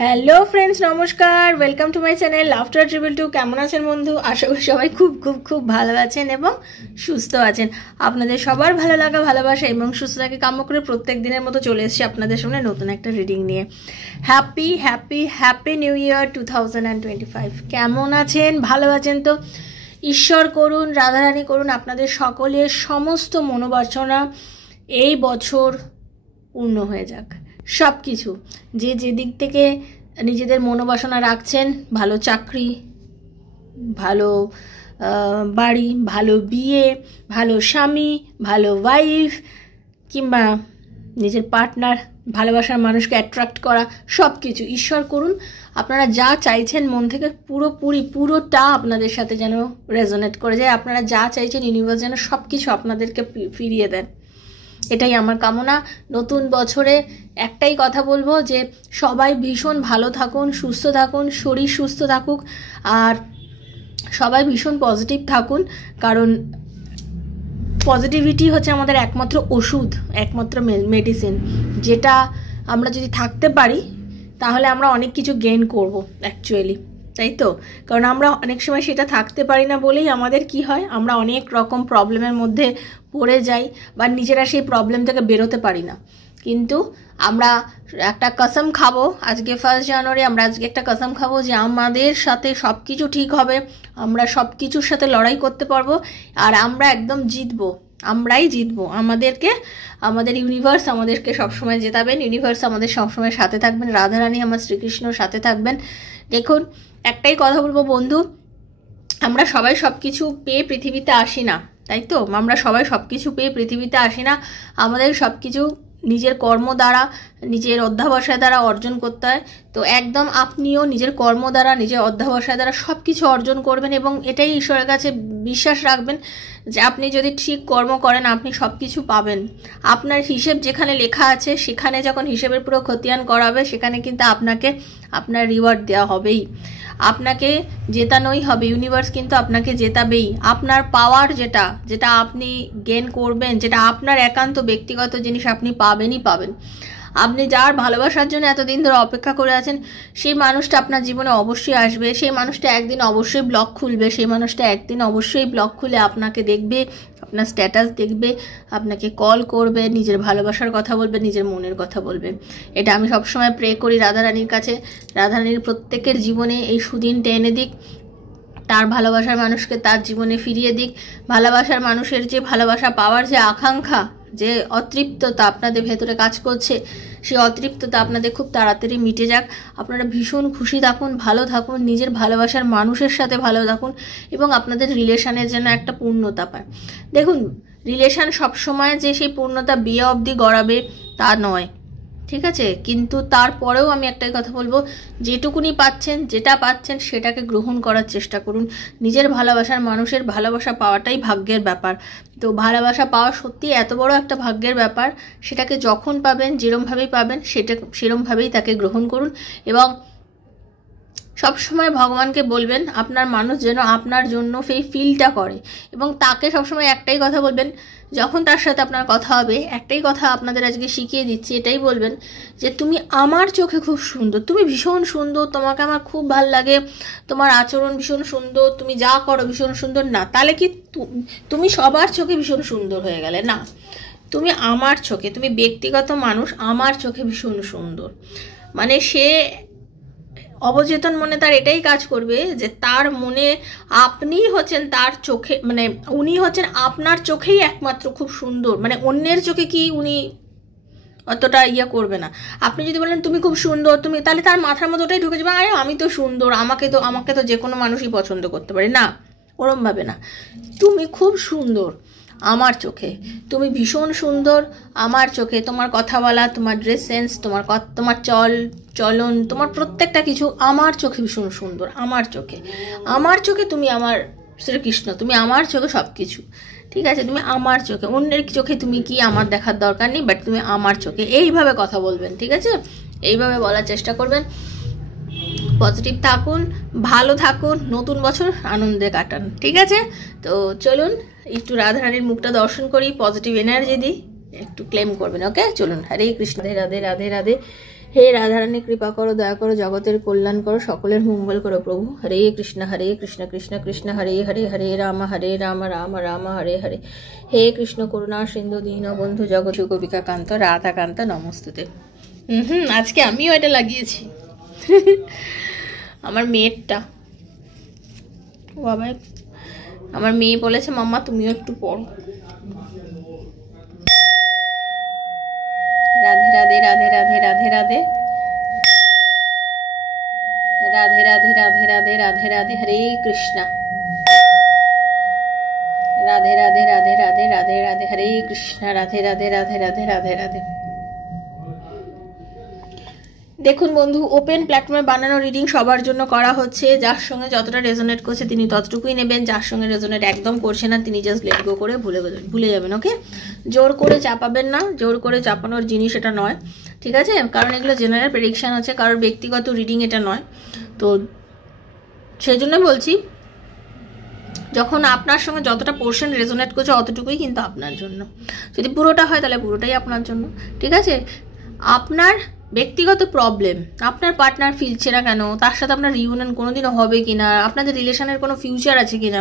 Hello friends, নমস্কার। Welcome to my channel laughter triple two. কেমন আছেন বন্ধু? আশা করি সবাই খুব খুব খুব ভালো আছেন এবং সুস্থ আছেন। আপনাদের সবার ভালো লাগা, ভালোবাসা এবং সুস্থতাকে কাম্য করে প্রত্যেক দিনের মতো চলে এসেছি আপনাদের সামনে নতুন একটা রিডিং নিয়ে। Happy happy happy new year 2025। কেমন আছেন? ভালো আছেন তো? ঈশ্বর করুন, রাধারানী করুন আপনাদের সকলের সমস্ত মনোবাসনা এই বছর পূর্ণ হয়ে যাক। সব কিছু যে দিক থেকে নিজেদের মনোবাসনা রাখছেন, ভালো চাকরি, ভালো বাড়ি, ভালো বিয়ে, ভালো স্বামী, ভালো ওয়াইফ, কিংবা নিজের পার্টনার, ভালোবাসার মানুষকে অ্যাট্রাক্ট করা, সব কিছু ঈশ্বর করুন। আপনারা যা চাইছেন মন থেকে পুরোটা আপনাদের সাথে যেন রেজোনেট করে যায়। আপনারা যা চাইছেন ইউনিভার্স যেন সব কিছু আপনাদেরকে ফিরিয়ে দেন, এটাই আমার কামনা। নতুন বছরে একটাই কথা বলবো যে সবাই ভীষণ ভালো থাকুন, সুস্থ থাকুন, শরীর সুস্থ থাকুক, আর সবাই ভীষণ পজিটিভ থাকুন। কারণ পজিটিভিটি হচ্ছে আমাদের একমাত্র ওষুধ, একমাত্র মেডিসিন, যেটা আমরা যদি থাকতে পারি তাহলে আমরা অনেক কিছু গেইন করব অ্যাকচুয়ালি, তাই তো? কারণ আমরা অনেক সময় সেটা থাকতে পারি না বলেই আমাদের কি হয়, আমরা অনেক রকম প্রবলেমের মধ্যে পড়ে যাই বা নিজেরা সেই প্রবলেম থেকে বেরোতে পারি না। কিন্তু আমরা একটা কসম খাবো, আজকে 1 জানুয়ারি আমরা আজকে একটা কসম খাবো যে আমাদের সাথে সব কিছু ঠিক হবে, আমরা সব কিছুর সাথে লড়াই করতে পারবো, আর আমরা একদম জিতবো, আমরাই জিতবো। আমাদের ইউনিভার্স আমাদেরকে সবসময় জেতাবেন, ইউনিভার্স আমাদের সবসময় সাথে থাকবেন, রাধারানী আমার শ্রীকৃষ্ণর সাথে থাকবেন। দেখুন, একটাই কথা বলবো বন্ধু, আমরা সবাই সব কিছু পেয়ে পৃথিবীতে আসি না, তাই তো? আমরা সবাই সব কিছু পেয়ে পৃথিবীতে আসি না, আমাদের সব কিছু নিজের কর্ম দ্বারা, নিজের অধ্যাবসায় দ্বারা অর্জন করতে হয়। তো একদম আপনিও নিজের কর্ম দ্বারা, নিজের অধ্যাবসায় দ্বারা সব কিছু অর্জন করবেন এবং এটাই ঈশ্বরের কাছে বিশ্বাস রাখবেন যে আপনি যদি ঠিক কর্ম করেন আপনি সব কিছু পাবেন। আপনার হিসেব যেখানে লেখা আছে সেখানে যখন হিসেবের পুরো খতিয়ান করাবে সেখানে কিন্তু আপনাকে আপনার রিওয়ার্ড দেওয়া হবেই, আপনাকে জেতানোই হবে, ইউনিভার্স কিন্তু আপনাকে জেতাবেই। আপনার পাওয়ার যেটা আপনি গেইন করবেন, যেটা আপনার একান্ত ব্যক্তিগত জিনিস, আপনি পাবেনই পাবেন। আপনি যার ভালোবাসার জন্য এতদিন ধরে অপেক্ষা করে আছেন সেই মানুষটা আপনার জীবনে অবশ্যই আসবে, সেই মানুষটা একদিন অবশ্যই ব্লগ খুলবে, সেই মানুষটা একদিন অবশ্যই ব্লগ খুলে আপনাকে দেখবে, আপনার স্ট্যাটাস দেখবে, আপনাকে কল করবে, নিজের ভালোবাসার কথা বলবে, নিজের মনের কথা বলবে। এটা আমি সবসময় প্রে করি রাধারানীর কাছে, রাধারানীর প্রত্যেকের জীবনে এই সুদিনটা এনে দিক, তার ভালোবাসার মানুষকে তার জীবনে ফিরিয়ে দিক। ভালোবাসার মানুষের যে ভালোবাসা পাওয়ার যে আকাঙ্ক্ষা, যে অতৃপ্ততা আপনাদের ভেতরে কাজ করছে, সেই অতৃপ্ততা আপনাদের খুব তাড়াতাড়ি মিটে যাক। আপনারা ভীষণ খুশি থাকুন, ভালো থাকুন, নিজের ভালোবাসার মানুষের সাথে ভালো থাকুন এবং আপনাদের রিলেশনের জন্য একটা পূর্ণতা পায়। দেখুন, রিলেশন সবসময় যে সেই পূর্ণতা বিয়ে অবধি গড়াবে তা নয়, ঠিক আছে? কিন্তু তারপরেও আমি একটাই কথা বলবো, যেটুকুনি পাচ্ছেন, যেটা পাচ্ছেন সেটাকে গ্রহণ করার চেষ্টা করুন। নিজের ভালোবাসার মানুষের ভালোবাসা পাওয়াটাই ভাগ্যের ব্যাপার। তো ভালোবাসা পাওয়া সত্যি এত বড় একটা ভাগ্যের ব্যাপার, সেটাকে যখন পাবেন, যেরমভাবেই পাবেন, সেরমভাবেই তাকে গ্রহণ করুন এবং সবসময় ভগবানকে বলবেন আপনার মানুষ যেন আপনার জন্য সেই ফিলটা করে, এবং তাকে সবসময় একটাই কথা বলবেন, যখন তার সাথে আপনার কথা হবে একটাই কথা আপনাদের আজকে শিখিয়ে দিচ্ছি, এটাই বলবেন যে তুমি আমার চোখে খুব সুন্দর, তুমি ভীষণ সুন্দর, তোমাকে আমার খুব ভালো লাগে, তোমার আচরণ ভীষণ সুন্দর, তুমি যা করো ভীষণ সুন্দর। না, তাহলে কি তুমি সবার চোখে ভীষণ সুন্দর হয়ে গেলে? না, তুমি আমার চোখে, তুমি ব্যক্তিগত মানুষ, আমার চোখে ভীষণ সুন্দর। মানে সে অবচেতন মনে তার এটাই কাজ করবে যে তার মনে আপনি হচ্ছেন তার চোখে, মানে উনি হচ্ছেন আপনার চোখেই একমাত্র খুব সুন্দর, মানে অন্যের চোখে কি উনি অতটা করবে না। আপনি যদি বলেন তুমি খুব সুন্দর, তুমি, তাহলে তার মাথার মধ্যে ওটাই ঢুকে যাবে, আরে আমি তো সুন্দর, আমাকে তো যে কোনো মানুষই পছন্দ করতে পারে। না, ওরম ভাবে না, তুমি খুব সুন্দর আমার চোখে, তুমি ভীষণ সুন্দর আমার চোখে, তোমার কথা বলা, তোমার ড্রেস সেন্স, তোমার চলন, তোমার প্রত্যেকটা কিছু আমার চোখে ভীষণ সুন্দর। আমার চোখে তুমি আমার শ্রীকৃষ্ণ, তুমি আমার চোখে সব কিছু, ঠিক আছে? তুমি আমার চোখে, অন্যের চোখে তুমি কি আমার দেখার দরকার নেই, বাট তুমি আমার চোখে, এইভাবে কথা বলবেন, ঠিক আছে? এইভাবে বলার চেষ্টা করবেন। পজিটিভ থাকুন, ভালো থাকুন, নতুন বছর আনন্দে কাটান, ঠিক আছে? তো চলুন একটু রাধারানীর মুখটা দর্শন করি, পজিটিভ এনার্জি দিই, একটু ক্লেম করবেন, ওকে? চলুন, হরে কৃষ্ণ, রাধে রাধে রাধে রাধে। হে রাধারানী কৃপা করো, দয়া করো, জগতের কল্যাণ করো, সকলের মঙ্গল করো প্রভু। হরে কৃষ্ণ কৃষ্ণ কৃষ্ণ হরে হরে, হরে রাম রাম রাম হরে হরে। হে কৃষ্ণ করুণা সিন্ধু দীনবন্ধু জগৎ গোপিকা কান্ত রাধাকান্ত নমস্তুতে। আজকে আমিও এটা লাগিয়েছি আমার মেয়েরটা। বাবা, আমার মেয়ে বলেছে মাম্মা তুমিও একটু পড়ো। রাধে রাধে রাধে রাধে রাধে রাধে রাধে রাধে রাধে রাধে রাধে রাধে হরে কৃষ্ণ। রাধে রাধে রাধে রাধে রাধে রাধে হরে কৃষ্ণ। রাধে রাধে রাধে রাধে রাধে রাধে। দেখুন বন্ধু, ওপেন প্ল্যাটফর্মে বানানো রিডিং সবার জন্য করা হচ্ছে। যার সঙ্গে যতটা রেজোনেট করছে তিনি ততটুকুই নেবেন, যার সঙ্গে রেজোনেট একদম করছে না তিনি জাস্ট লেট গো করে ভুলে যাবেন। ওকে, জোর করে চাপাবেন না, জোর করে চাপানোর জিনিস এটা নয়, ঠিক আছে? কারণ এগুলো জেনারেল প্রেডিকশন আছে, কারোর ব্যক্তিগত রিডিং এটা নয়। তো সেই জন্য বলছি, যখন আপনার সঙ্গে যতটা পোর্শন রেজোনেট করছে অতটুকুই কিন্তু আপনার জন্য। যদি পুরোটা হয় তাহলে পুরোটাই আপনার জন্য, ঠিক আছে? আপনার ব্যক্তিগত প্রবলেম, আপনার পার্টনার ফিরছে না কেন, তার সাথে আপনার রিউনিয়ন কোনোদিনও হবে কিনা, আপনাদের রিলেশনের কোনো ফিউচার আছে কিনা,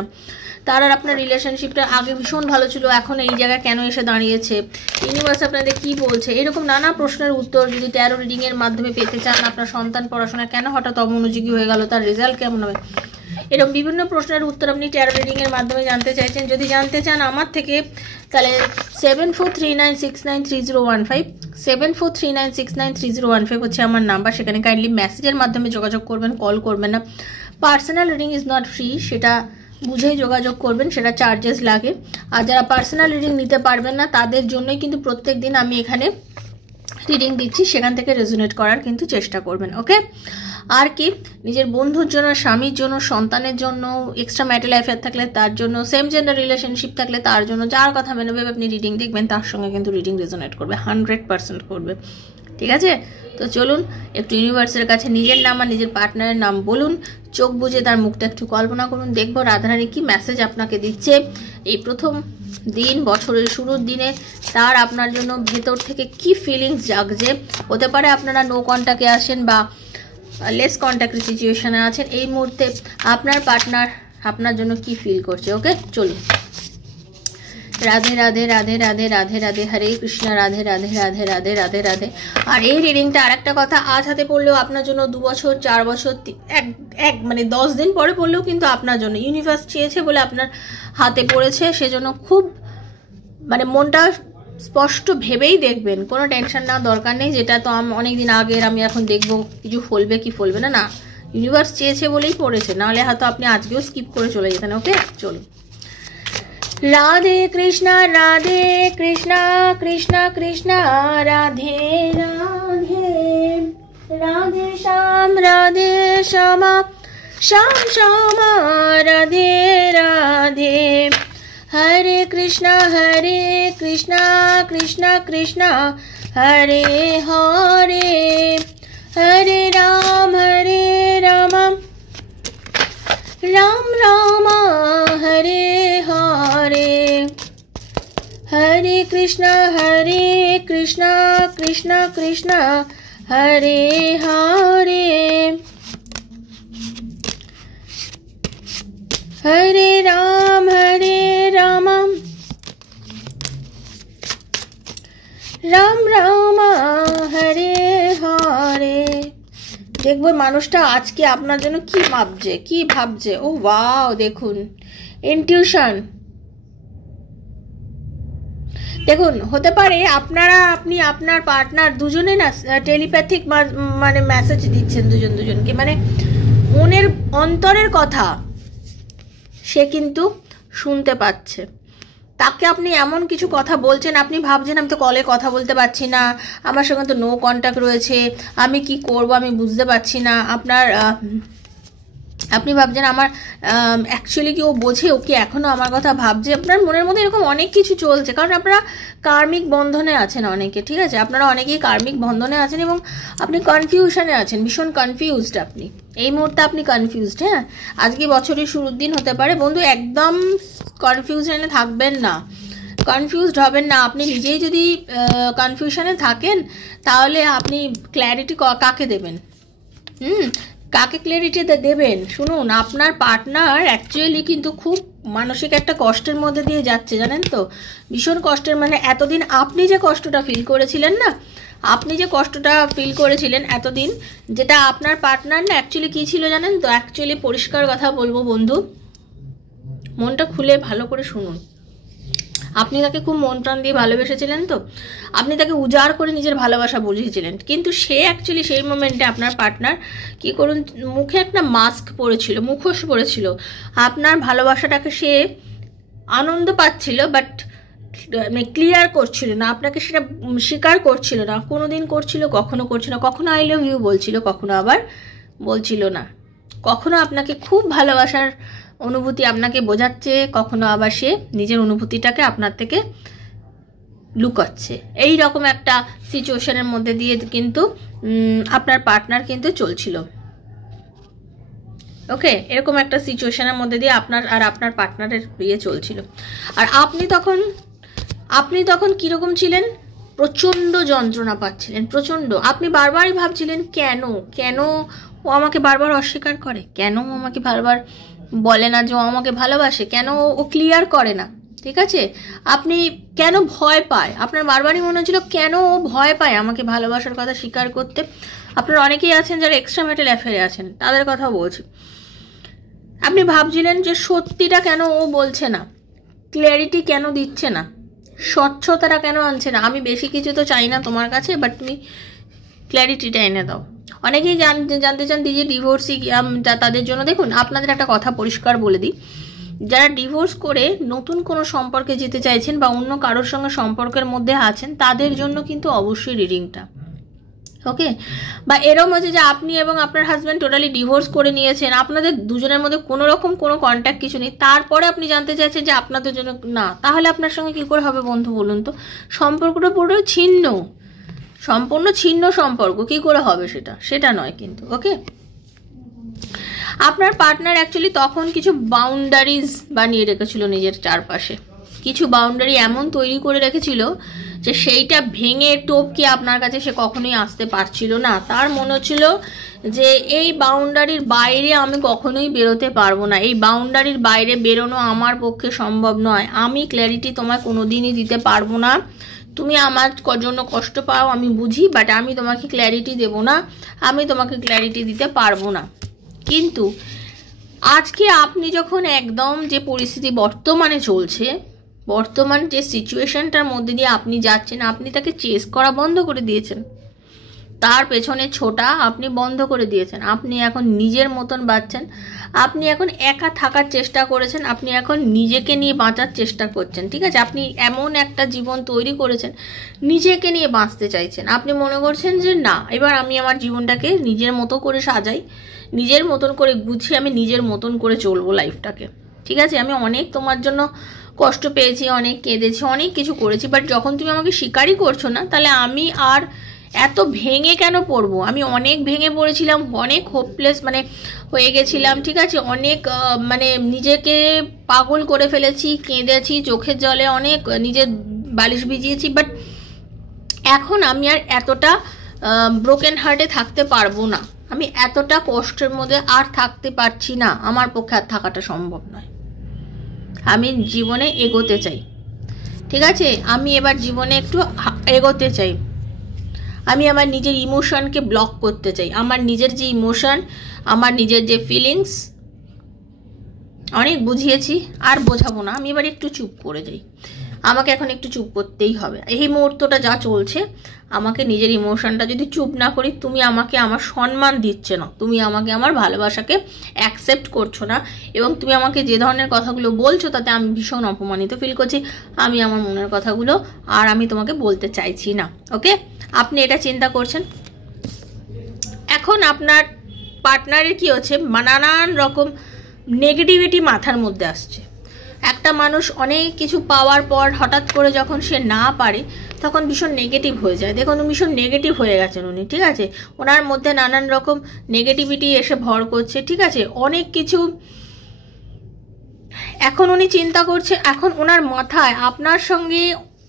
তার আর আপনার রিলেশনশিপটা আগে ভীষণ ভালো ছিল এখন এই জায়গায় কেন এসে দাঁড়িয়েছে, ইউনিভার্স আপনাদের কি বলছে, এরকম নানা প্রশ্নের উত্তর যদি 13 রিডিংয়ের মাধ্যমে পেতে চান। আপনার সন্তান পড়াশোনা কেন হঠাৎ অমনোযোগী হয়ে গেল, তার রেজাল্ট কেমন হবে, এরকম বিভিন্ন প্রশ্নের উত্তর আপনি 13 রিডিংয়ের মাধ্যমে জানতে চাইছেন। যদি জানতে চান আমার থেকে তাহলে 7439693015 7439693015 হচ্ছে আমার নাম্বার। সেখানে কাইন্ডলি মেসেজের মাধ্যমে যোগাযোগ করবেন, কল করবেন না। Personal reading is not free, সেটা বুঝেই যোগাযোগ করবেন, সেটা চার্জেস লাগে। আর যারা পার্সোনাল রিডিং নিতে পারবেন না তাদের জন্যই কিন্তু প্রত্যেক দিন আমি এখানে রিডিং দিচ্ছি, সেখান থেকে রেজোনেট করার কিন্তু চেষ্টা করবেন। ওকে, আর কি নিজের বন্ধুর জন্য, স্বামীর জন্য, সন্তানের জন্য, এক্সট্রা ম্যারিটাল অ্যাফেয়ার থাকলে তার জন্য, সেম জেন্ডার রিলেশনশিপ থাকলে তার জন্য, যার কথা মেনে ভেবে আপনি রিডিং দেখবেন তার সঙ্গে কিন্তু রিডিং রেজোনেট করবে, 100% করবে, ঠিক আছে? তো চলুন একটু ইউনিভার্সের কাছে নিজের নাম আর নিজের পার্টনারের নাম বলুন, চোখ বুজে তার মুখটা একটু কল্পনা করুন, দেখবো রাধারানী কি মেসেজ আপনাকে দিচ্ছে এই প্রথম দিন, বছরের শুরুর দিনে তার আপনার জন্য ভেতর থেকে কি ফিলিংস জাগছে। হতে পারে আপনারা নো কন্ট্যাক্টে আসেন বা লেস কন্ট্যাক্ট সিচুয়েশনে আছেন, এই মুহূর্তে আপনার পার্টনার আপনার জন্য কি ফিল করছে। ওকে, চলুন। রাধে রাধে রাধে রাধে রাধে রাধে হরে কৃষ্ণ। রাধে রাধে রাধে রাধে রাধে রাধে। আর এই রিডিংটা আরেকটা কথা, আজ হাতে পড়লেও আপনার জন্য 2 বছর 4 বছর মানে 10 দিন পরে পড়লেও কিন্তু আপনার জন্য। ইউনিভার্স চেয়েছে বলে আপনার হাতে পড়েছে, সেজন্য খুব মানে মনটা স্পষ্ট ভেবেই দেখবেন, কোনো টেনশন নেওয়ার দরকার নেই যেটা তো অনেকদিন আগের, আমি এখন দেখবো কিছু ফলবে কি ফলবে না। না, ইউনিভার্স চেয়েছে বলেই পড়েছে, নাহলে হয়তো আপনি আজকেও স্কিপ করে চলে যেতেন। ওকে, চলুন। রাধে কৃষ্ণ কৃষ্ণ কৃষ্ণ রাধে রাধে, রাধে শ্যাম শ্যাম শ্যাম রাধে রাধে। হরে কৃষ্ণ কৃষ্ণ কৃষ্ণ হরে হরে, হরে রাম রাম রাম হরে হরে, হরে কৃষ্ণ কৃষ্ণ কৃষ্ণ হরে হরে, হরে রাম রাম রাম হরে হরে। দেখবো মানুষটা আজকে আপনার জন্য কি ভাবছে। ও ওয়াও, দেখুন ইনটিউশন। দেখুন, হতে পারে আপনি আপনার পার্টনার দুজনে না টেলিপ্যাথিক মানে মেসেজ দিচ্ছেন দুজনকে, মানে মনের অন্তরের কথা সে কিন্তু শুনতে পাচ্ছে। তাকে আপনি এমন কিছু কথা বলছেন, আপনি ভাবছেন আমি তো কলে কথা বলতে পারছি না, আমার সঙ্গে তো নো কন্ট্যাক্ট রয়েছে, আমি কি করব আমি বুঝতে পারছি না। আপনি ভাবছেন আমার অ্যাকচুয়ালি কি ও বোঝে, ও কি এখনও আমার কথা ভাবছে। আপনার মনের মধ্যে এরকম অনেক কিছু চলছে, কারণ আপনারা কার্মিক বন্ধনে আছেন অনেকে, ঠিক আছে? আপনারা অনেকেই কার্মিক বন্ধনে আছেন এবং আপনি কনফিউশনে আছেন, ভীষণ কনফিউজড আপনি এই মুহূর্তে, আপনি কনফিউজড। হ্যাঁ, আজকে বছরের শুরুর দিন হতে পারে বন্ধু, একদম কনফিউশনে থাকবেন না। কনফিউজড হবেন না। আপনি নিজেই যদি কনফিউশনে থাকেন তাহলে আপনি ক্ল্যারিটি কাকে দেবেন? কাকে ক্ল্যারিটি দেবেন? শুনুন, আপনার পার্টনার অ্যাকচুয়ালি কিন্তু খুব মানসিক একটা কষ্টের মধ্যে দিয়ে যাচ্ছে, জানেন তো, ভীষণ কষ্টের। মানে এতদিন আপনি যে কষ্টটা ফিল করেছিলেন না, আপনি যে কষ্টটা ফিল করেছিলেন এতদিন, যেটা আপনার পার্টনার না অ্যাকচুয়ালি কী ছিল জানেন তো? অ্যাকচুয়ালি পরিষ্কার কথা বলবো বন্ধু, মনটা খুলে ভালো করে শুনুন, আপনি তাকে খুব মন প্রাণ দিয়ে ভালোবেসেছিলেন, তো আপনি তাকে উজাড় করে নিজের ভালোবাসা বুঝিয়েছিলেন, কিন্তু সে অ্যাকচুয়ালি সেই মোমেন্টে আপনার পার্টনার কি করুন, মুখে একটা মাস্ক পরেছিল, মুখোশ পরেছিল। আপনার ভালোবাসাটাকে সে আনন্দ পাচ্ছিল, বাট ক্লিয়ার করছিল না, আপনাকে সেটা স্বীকার করছিল না। কোনো দিন করছিল, কখনো করছিল না, কখনো আই লাভ ইউ বলছিল, কখনো আবার বলছিল না, কখনো আপনাকে খুব ভালোবাসার অনুভূতি আপনাকে বোঝাচ্ছে, কখনো আবার সে নিজের অনুভূতিটাকে আপনার থেকে লুকাচ্ছে। এই রকম একটা সিচুয়েশনের মধ্যে দিয়ে কিন্তু আপনার পার্টনার কিন্তু চলছিল। ওকে, এরকম একটা সিচুয়েশনের মধ্যে দিয়ে আপনার আর আপনার পার্টনারের বিয়ে চলছিল। আর আপনি তখন কীরকম ছিলেন? প্রচণ্ড যন্ত্রণা পাচ্ছিলেন, প্রচণ্ড। আপনি বারবারই ভাবছিলেন কেন ও আমাকে বারবার অস্বীকার করে, কেন ও আমাকে বারবার বলে না যে ও আমাকে ভালোবাসে, কেন ও ক্লিয়ার করে না, ঠিক আছে? আপনি কেন ভয় পায়, আপনার বারবারই মনে হচ্ছিল কেন ও ভয় পায় আমাকে ভালোবাসার কথা স্বীকার করতে। আপনার অনেকেই আছেন যারা এক্সট্রা ম্যারিটাল অ্যাফেয়ারে আছেন, তাদের কথা বলছি। আপনি ভাবছিলেন যে সত্যিটা কেন ও বলছে না, ক্ল্যারিটি কেন দিচ্ছে না, স্বচ্ছতাটা কেন আনছে না। আমি বেশি কিছু তো চাই না তোমার কাছে, বাট তুমি ক্ল্যারিটিটা এনে দাও। অনেকেই জানতে চান দিদি ডিভোর্সি তাদের জন্য। দেখুন, আপনাদের একটা কথা পরিষ্কার বলে দিই, যারা ডিভোর্স করে নতুন কোনো সম্পর্কে যেতে চাইছেন বা অন্য কারোর সঙ্গে সম্পর্কের মধ্যে আছেন, তাদের জন্য কিন্তু অবশ্যই রিডিংটা। ওকে, বা এরকম হচ্ছে যে আপনি এবং আপনার হাজব্যান্ড টোটালি ডিভোর্স করে নিয়েছেন, আপনাদের দুজনের মধ্যে কোনো রকম কোনো কন্ট্যাক্ট কিছু নেই, তারপরে আপনি জানতে চাইছেন যে আপনাদের জন্য না, তাহলে আপনার সঙ্গে কী করে হবে বন্ধু বলুন তো? সম্পর্কটা পুরো ছিন্ন, সম্পূর্ণ ছিন্ন সম্পর্ক, কি করে হবে সেটা নয় কিন্তু। ওকে, আপনার পার্টনার অ্যাকচুয়ালি তখন কিছু বাউন্ডারিজ বানিয়ে রেখেছিল নিজের চারপাশে, কিছু বাউন্ডারি এমন তৈরি করে রেখেছিল যে সেইটা ভেঙে টপকে আপনার কাছে সে কখনোই আসতে পারছিল না। তার মনে হচ্ছিল যে এই বাউন্ডারির বাইরে আমি কখনোই বেরোতে পারবো না, এই বাউন্ডারির বাইরে বেরোনো আমার পক্ষে সম্ভব নয়, আমি ক্ল্যারিটি তোমায় কোনোদিনই দিতে পারবো না, তুমি আমার জন্য কষ্ট পাও আমি বুঝি, বাট আমি তোমাকে ক্ল্যারিটি দেবো না, আমি তোমাকে ক্ল্যারিটি দিতে পারবো না। কিন্তু আজকে আপনি যখন একদম যে পরিস্থিতি বর্তমানে চলছে, বর্তমান যে সিচুয়েশনটার মধ্যে দিয়ে আপনি যাচ্ছেন, আপনি তাকে চেস করা বন্ধ করে দিয়েছেন, তার পেছনে ছোটা আপনি বন্ধ করে দিয়েছেন, আপনি এখন নিজের মতন বাঁচছেন, আপনি এখন একা থাকার চেষ্টা করেছেন, আপনি এখন নিজেকে নিয়ে বাঁচার চেষ্টা করছেন, ঠিক আছে? আপনি এমন একটা জীবন তৈরি করেছেন, নিজেকে নিয়ে বাঁচতে চাইছেন। আপনি মনে করছেন যে না, এবার আমি আমার জীবনটাকে নিজের মতো করে সাজাই, নিজের মতন করে গুছিয়ে আমি নিজের মতন করে চলবো লাইফটাকে, ঠিক আছে? আমি অনেক তোমার জন্য কষ্ট পেয়েছি, অনেক কেঁদেছি, অনেক কিছু করেছি, বাট যখন তুমি আমাকে স্বীকারই করছো না, তাহলে আমি আর এত ভেঙে কেন পড়বো? আমি অনেক ভেঙে পড়েছিলাম, অনেক হোপলেস মানে হয়ে গেছিলাম, ঠিক আছে? অনেক মানে নিজেকে পাগল করে ফেলেছি, কেঁদেছি চোখের জলে, অনেক নিজের বালিশ ভিজিয়েছি, বাট এখন আমি আর এতটা ব্রোকেন হার্টে থাকতে পারবো না, আমি এতটা কষ্টের মধ্যে আর থাকতে পারছি না, আমার পক্ষে আর থাকাটা সম্ভব নয়, আমি জীবনে এগোতে চাই, ঠিক আছে? আমি এবার জীবনে একটু এগোতে চাই, আমি আমার নিজের ইমোশনকে ব্লক করতে চাই, আমার নিজের যে ইমোশন, আমার নিজের যে ফিলিংস, অনেক বুঝিয়েছি আর বোঝাবো না, আমি এবার একটু চুপ করে যাই, আমাকে এখন একটু চুপ করতেই হবে। এই মুহূর্তটা যা চলছে, আমাকে নিজের ইমোশনটা যদি চুপ না করি, তুমি আমাকে আমার সম্মান দিচ্ছে না, তুমি আমাকে আমার ভালোবাসাকে অ্যাকসেপ্ট করছো না, এবং তুমি আমাকে যে ধরনের কথাগুলো বলছো তাতে আমি ভীষণ অপমানিত ফিল করছি, আমি আমার মনের কথাগুলো আর আমি তোমাকে বলতে চাইছি না। ওকে, আপনি এটা চিন্তা করছেন। এখন আপনার পার্টনারের কি হচ্ছে, নানান রকম নেগেটিভিটি মাথার মধ্যে আসছে। একটা মানুষ অনেক কিছু পাওয়ার পর হঠাৎ করে যখন সে না পারে, তখন ভীষণ নেগেটিভ হয়ে যায়। দেখুন, ভীষণ নেগেটিভ হয়ে গেছেন উনি, ঠিক আছে? ওনার মধ্যে নানান রকম নেগেটিভিটি এসে ভর করছে, ঠিক আছে? অনেক কিছু এখন উনি চিন্তা করছে, এখন ওনার মাথায় আপনার সঙ্গে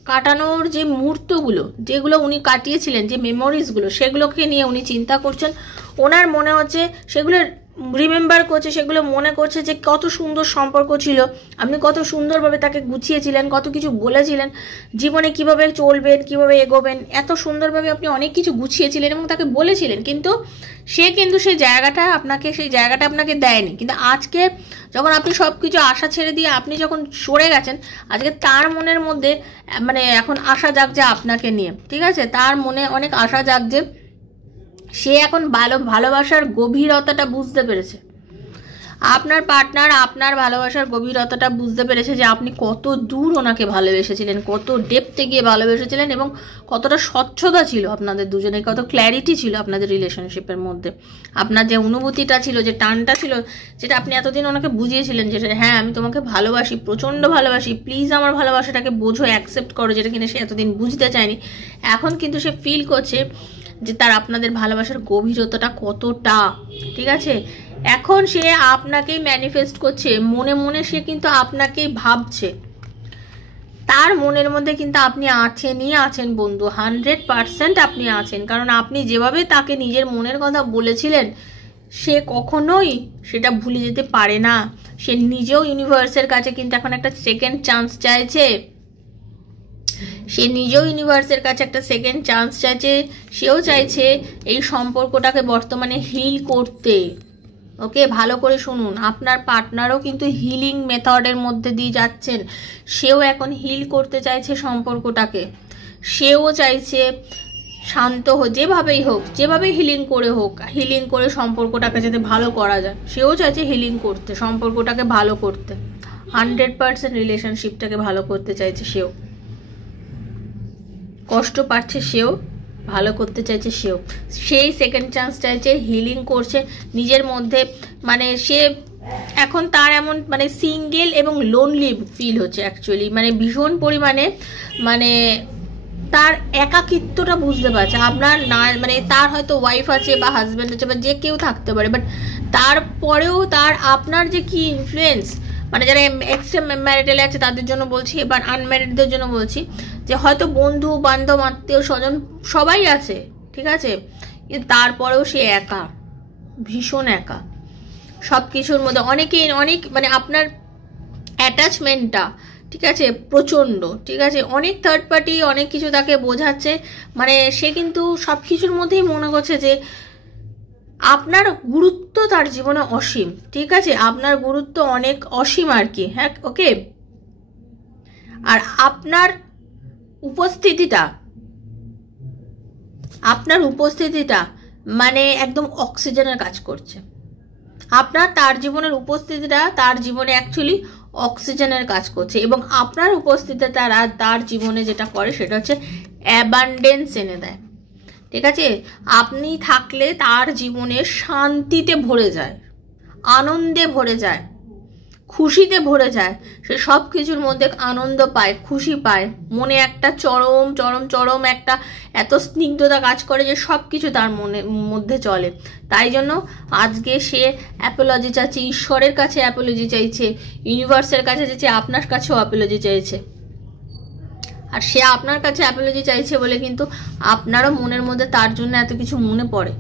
কাটানোর যে মুহূর্তগুলো, যেগুলো উনি কাটিয়েছিলেন, যে মেমোরিজগুলো, সেগুলোকে নিয়ে উনি চিন্তা করছেন। ওনার মনে হচ্ছে সেগুলো রিমেম্বার করছে, সেগুলো মনে করছে যে কত সুন্দর সম্পর্ক ছিল, আপনি কত সুন্দরভাবে তাকে গুছিয়েছিলেন, কত কিছু বলেছিলেন, জীবনে কিভাবে চলবেন, কিভাবে এগোবেন, এত সুন্দরভাবে আপনি অনেক কিছু গুছিয়েছিলেন এবং তাকে বলেছিলেন। কিন্তু সেই জায়গাটা আপনাকে দেয়নি। কিন্তু আজকে যখন আপনি সব কিছু আশা ছেড়ে দিয়ে আপনি যখন সরে গেছেন, আজকে তার মনের মধ্যে মানে এখন আশা জাগছে আপনাকে নিয়ে, ঠিক আছে? তার মনে অনেক আশা জাগছে, সে এখন ভালোবাসার গভীরতাটা বুঝতে পেরেছে। আপনার পার্টনার আপনার ভালোবাসার গভীরতাটা বুঝতে পেরেছে, যে আপনি কত দূর ওনাকে ভালোবেসেছিলেন, কত ডেপথে গিয়ে ভালোবেসেছিলেন, এবং কতটা স্বচ্ছতা ছিল আপনাদের দুজনের, কত ক্ল্যারিটি ছিল আপনাদের রিলেশনশিপের মধ্যে। আপনার যে অনুভূতিটা ছিল, যে টানটা ছিল, যেটা আপনি এতদিন ওনাকে বুঝিয়েছিলেন, যেটা হ্যাঁ আমি তোমাকে ভালোবাসি, প্রচণ্ড ভালোবাসি, প্লিজ আমার ভালোবাসাটাকে বোঝো, অ্যাকসেপ্ট করো, যেটা কিনা সে এতদিন বুঝতে চায়নি। এখন কিন্তু সে ফিল করছে যে তার আপনাদের ভালোবাসার গভীরতাটা কতটা, ঠিক আছে? এখন সে আপনাকেই ম্যানিফেস্ট করছে, মনে মনে সে কিন্তু আপনাকেই ভাবছে। তার মনের মধ্যে কিন্তু আপনি আছেন বন্ধু, 100% আপনি আছেন। কারণ আপনি যেভাবে তাকে নিজের মনের কথা বলেছিলেন, সে কখনোই সেটা ভুলে যেতে পারে না। সে নিজেও ইউনিভার্সের কাছে কিন্তু এখন একটা সেকেন্ড চান্স চাইছে। সেও চাইছে এই সম্পর্কটাকে বর্তমানে হিল করতে। ওকে, ভালো করে শুনুন, আপনার পার্টনারও কিন্তু হিলিং মেথডের মধ্যে দিয়ে যাচ্ছেন। সেও এখন হিল করতে চাইছে সম্পর্কটাকে। সেও চাইছে শান্ত যেভাবেই হোক, যেভাবে হিলিং করে সম্পর্কটাকে যাতে ভালো করা যায়। সেও চাইছে হিলিং করতে, সম্পর্কটাকে ভালো করতে, 100% রিলেশনশিপটাকে ভালো করতে চাইছে। সেও কষ্ট পাচ্ছে, সেও ভালো করতে চাইছে, সেই সেকেন্ড চান্স চাইছে, হিলিং করছে নিজের মধ্যে। মানে সে এখন তার এমন মানে সিঙ্গেল এবং লোনলি ফিল হচ্ছে অ্যাকচুয়ালি, মানে ভীষণ পরিমাণে, মানে তার একাকিত্বটা বুঝতে পারছে। আপনার না মানে তার হয়তো ওয়াইফ আছে বা হাজব্যান্ড আছে বা যে কেউ থাকতে পারে, বাট তারপরেও আপনার যে কি ইনফ্লুয়েন্স, মানে যারা এক্সট্রা ম্যারিটালে আছে তাদের জন্য বলছি, এবার আনম্যারিডদের জন্য বলছি, যে হয়তো বন্ধু বান্ধব আত্মীয় স্বজন সবাই আছে, ঠিক আছে, কিন্তু তারপরেও সে একা, ভীষণ একা সব কিছুর মধ্যে। অনেক মানে আপনার অ্যাটাচমেন্টটা, ঠিক আছে, প্রচণ্ড, ঠিক আছে, অনেক থার্ড পার্টি অনেক কিছু তাকে বোঝাচ্ছে। মানে সে কিন্তু সব কিছুর মধ্যেই মনে করছে যে আপনার গুরুত্ব তার জীবনে অসীম, ঠিক আছে, আপনার গুরুত্ব অনেক অসীম আর কি। হ্যাঁ, ওকে। আর আপনার উপস্থিতিটা মানে একদম অক্সিজেনের কাজ করছে। তার জীবনের উপস্থিতিটা তার জীবনে অ্যাকচুয়ালি অক্সিজেনের কাজ করছে, এবং আপনার উপস্থিতিতে তার জীবনে যেটা করে সেটা হচ্ছে অ্যাবান্ডেন্স এনে দেয়, ঠিক আছে। আপনি থাকলে তার জীবনে শান্তিতে ভরে যায়, আনন্দে ভরে যায়, খুশিতে ভরে যায়। সে সব কিছুর মধ্যে আনন্দ পায়, খুশি পায়, মনে একটা চরম একটা এত স্নিগ্ধতা কাজ করে যে সব কিছু তার মধ্যে চলে। তাই জন্য আজকে সে অ্যাপোলজি চাইছে, ঈশ্বরের কাছে অ্যাপোলজি চাইছে, ইউনিভার্সের কাছে চাইছে, আপনার কাছেও অ্যাপোলজি চাইছে। আর সে আপনার কাছে অ্যাপোলজি চাইছে বলে কিন্তু আপনারও মনের মধ্যে তার জন্য এত কিছু মনে পড়ে,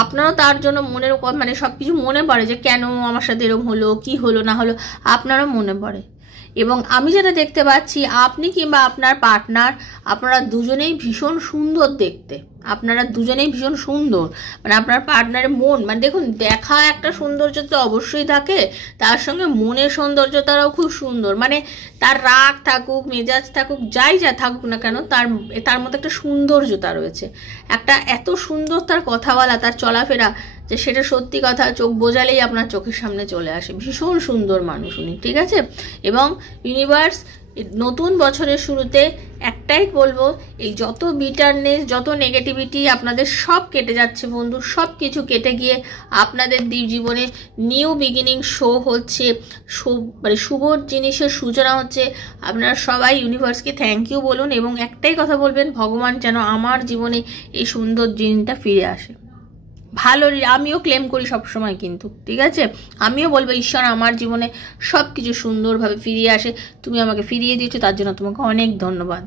আপনারও তার জন্য মনের মানে সব কিছু মনে পড়ে, যে কেন আমার সাথে এরকম হলো, কি হলো না হলো, আপনারও মনে পড়ে। এবং আমি যেটা দেখতে পাচ্ছি, আপনি কিংবা আপনার পার্টনার, আপনারা দুজনেই ভীষণ সুন্দর দেখতে, মানে আপনার পার্টনারের মন, মানে দেখুন, দেখা একটা সৌন্দর্য তো অবশ্যই থাকে, তার সঙ্গে মনের সৌন্দর্যতারাও খুব সুন্দর। মানে তার রাগ থাকুক, মেজাজ থাকুক, যাই থাকুক না কেন, তার মধ্যে একটা সৌন্দর্যতা রয়েছে, একটা এত সুন্দর তার কথা বলা, তার চলাফেরা, যে সেটা সত্যি কথা, চোখ বোঝালেই আপনার চোখের সামনে চলে আসে। ভীষণ সুন্দর মানুষ উনি, ঠিক আছে। এবং ইউনিভার্স নতুন বছরের শুরুতে একটাই বলবো, এই যত বিটারনেস, যত নেগেটিভিটি আপনাদের সব কেটে যাচ্ছে বন্ধু, সব কিছু কেটে গিয়ে আপনাদের জীবনে নিউ বিগিনিং শো হচ্ছে, মানে শুভ জিনিসের সূচনা হচ্ছে। আপনারা সবাই ইউনিভার্সকে থ্যাংক ইউ বলুন, এবং একটাই কথা বলবেন, ভগবান যেন আমার জীবনে এই সুন্দর দিনটা ফিরে আসে। ভালো, আমিও ক্লেম করি সবসময় কিন্তু, ঠিক আছে? আমিও বলবো ঈশ্বর আমার জীবনে সব কিছু সুন্দরভাবে ফিরিয়ে আসে, তুমি আমাকে ফিরিয়ে দিয়েছো, তার জন্য তোমাকে অনেক ধন্যবাদ।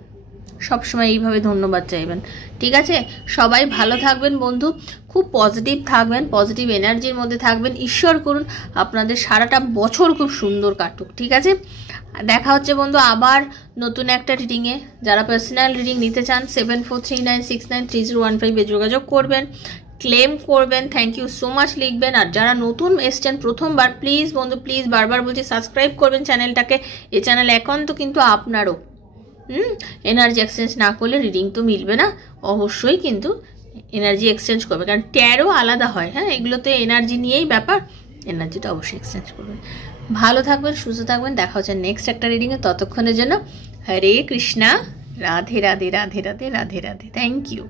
সবসময় এইভাবে ধন্যবাদ চাইবেন, ঠিক আছে? সবাই ভালো থাকবেন বন্ধু, খুব পজিটিভ থাকবেন, পজিটিভ এনার্জির মধ্যে থাকবেন। ঈশ্বর করুন আপনাদের সারাটা বছর খুব সুন্দর কাটুক, ঠিক আছে? দেখা হচ্ছে বন্ধু আবার নতুন একটা রিডিংয়ে। যারা পার্সোনাল রিডিং নিতে চান 7439693015 যোগাযোগ করবেন, ক্লেম করবেন। থ্যাংক ইউ সো মাচ লিখবেন। আর যারা নতুন এসছেন প্রথমবার, প্লিজ বন্ধু প্লিজ, বারবার বলছি সাবস্ক্রাইব করবেন চ্যানেলটাকে। এই চ্যানেল একান্ত কিন্তু আপনারও। এনার্জি এক্সচেঞ্জ না করলে রিডিং তো মিলবে না, অবশ্যই কিন্তু এনার্জি এক্সচেঞ্জ করবে, কারণ ট্যারো আলাদা হয়, হ্যাঁ, এগুলোতে এনার্জি নিয়েই ব্যাপার, এনার্জিটা অবশ্যই এক্সচেঞ্জ করবেন। ভালো থাকবেন, সুস্থ থাকবেন, দেখা হচ্ছে নেক্সট একটা রিডিংয়ে। ততক্ষণের জন্য হরে কৃষ্ণা, রাধে রাধে রাধে রাধে রাধে রাধে। Thank you.